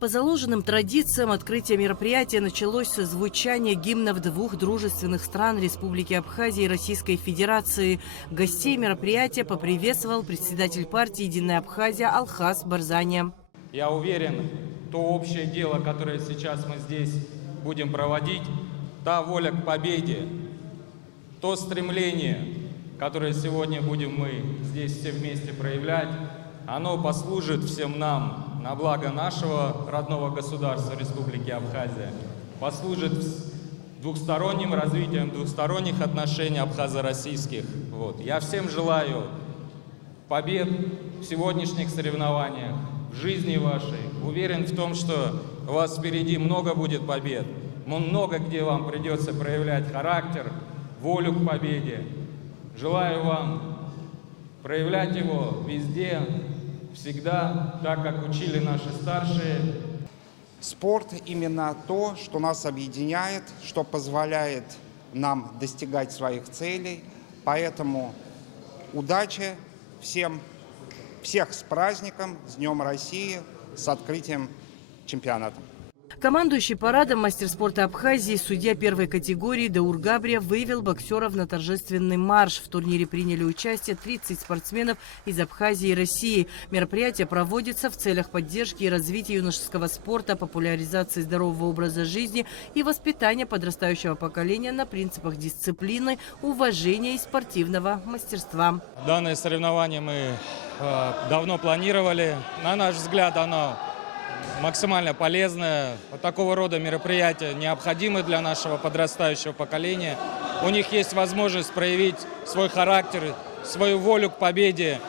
По заложенным традициям открытие мероприятия началось со звучания гимнов двух дружественных стран Республики Абхазия и Российской Федерации. Гостей мероприятия поприветствовал председатель партии «Единая Абхазия» Алхас Барзаня. Я уверен, то общее дело, которое сейчас мы здесь будем проводить, та воля к победе, то стремление, которое сегодня будем мы здесь все вместе проявлять, оно послужит всем нам на благо нашего родного государства Республики Абхазия, послужит двухсторонним развитием двухсторонних отношений абхазо-российских. Я всем желаю побед в сегодняшних соревнованиях, в жизни вашей. Уверен в том, что у вас впереди много будет побед, много где вам придется проявлять характер, волю к победе. Желаю вам проявлять его везде, всегда, так как учили наши старшие. Спорт именно то, что нас объединяет, что позволяет нам достигать своих целей. Поэтому удачи всем, всех с праздником, с Днем России, с открытием чемпионата. Командующий парадом мастер спорта Абхазии, судья первой категории Даур Габрия вывел боксеров на торжественный марш. В турнире приняли участие 30 спортсменов из Абхазии и России. Мероприятие проводится в целях поддержки и развития юношеского спорта, популяризации здорового образа жизни и воспитания подрастающего поколения на принципах дисциплины, уважения и спортивного мастерства. Данное соревнование мы давно планировали. На наш взгляд, оно максимально полезное. Такого рода мероприятия необходимы для нашего подрастающего поколения. У них есть возможность проявить свой характер, свою волю к победе.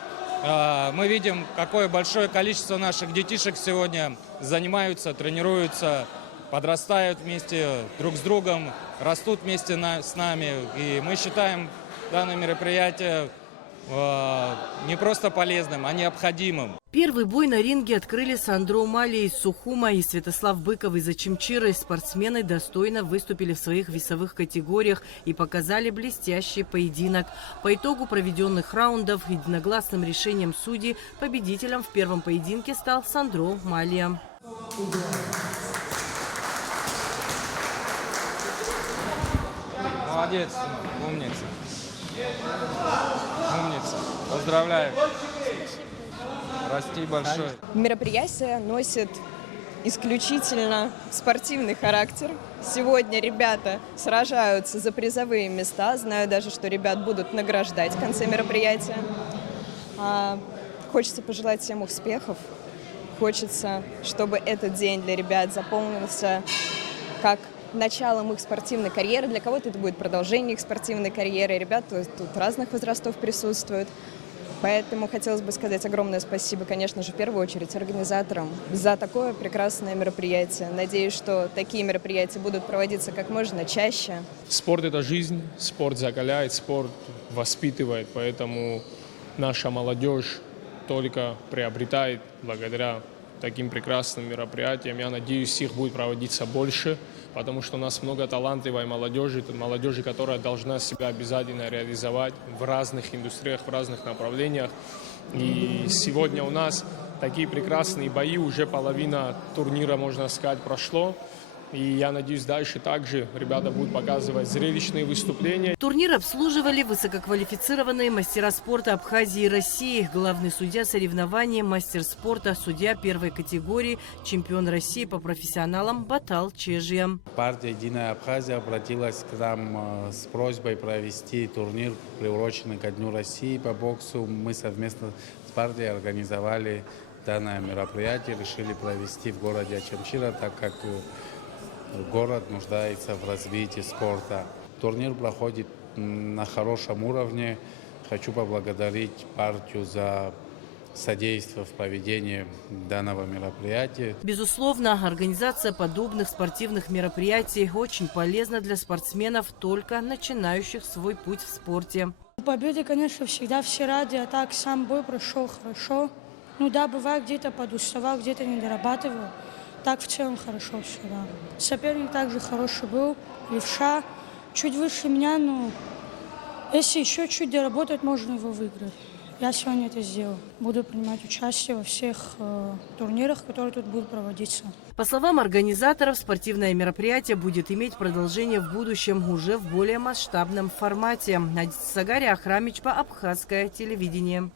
Мы видим, какое большое количество наших детишек сегодня занимаются, тренируются, подрастают вместе друг с другом, растут вместе с нами. И мы считаем данное мероприятие не просто полезным, а необходимым. Первый бой на ринге открыли Сандро Умали из Сухума и Святослав Быков из Ачимчиры. Спортсмены достойно выступили в своих весовых категориях и показали блестящий поединок. По итогу проведенных раундов единогласным решением судей победителем в первом поединке стал Сандро Умали. Молодец, умница. Умница. Поздравляю. Расти большой. Мероприятие носит исключительно спортивный характер. Сегодня ребята сражаются за призовые места. Знаю даже, что ребят будут награждать в конце мероприятия. Хочется пожелать всем успехов. Хочется, чтобы этот день для ребят запомнился как началом их спортивной карьеры. Для кого-то это будет продолжение их спортивной карьеры. Ребята тут разных возрастов присутствуют. Поэтому хотелось бы сказать огромное спасибо, конечно же, в первую очередь организаторам за такое прекрасное мероприятие. Надеюсь, что такие мероприятия будут проводиться как можно чаще. Спорт – это жизнь, спорт закаляет, спорт воспитывает, поэтому наша молодежь только приобретает благодаря таким прекрасным мероприятиям. Я надеюсь, их будет проводиться больше, потому что у нас много талантливой молодежи, которая должна себя обязательно реализовать в разных индустриях, в разных направлениях. И сегодня у нас такие прекрасные бои, уже половина турнира, можно сказать, прошло. И я надеюсь, дальше также ребята будут показывать зрелищные выступления. Турнир обслуживали высококвалифицированные мастера спорта Абхазии и России. Главный судья соревнований, мастер спорта, судья первой категории, чемпион России по профессионалам Батал Чежья. Партия «Единая Абхазия» обратилась к нам с просьбой провести турнир, приуроченный ко Дню России по боксу. Мы совместно с партией организовали данное мероприятие, решили провести в городе Ачимчира, так как город нуждается в развитии спорта. Турнир проходит на хорошем уровне. Хочу поблагодарить партию за содействие в проведении данного мероприятия. Безусловно, организация подобных спортивных мероприятий очень полезна для спортсменов, только начинающих свой путь в спорте. Победе, конечно, всегда все рады, а так сам бой прошел хорошо. Ну да, бывает, где-то подуставал, где-то не дорабатывал. Так в целом хорошо все, да. Соперник также хороший был, левша, чуть выше меня, но если еще чуть доработать, можно его выиграть. я сегодня это сделал. Буду принимать участие во всех турнирах, которые тут будут проводиться. По словам организаторов, спортивное мероприятие будет иметь продолжение в будущем уже в более масштабном формате. Надежда Сагария, Ахрамичпа, Абхазское телевидение.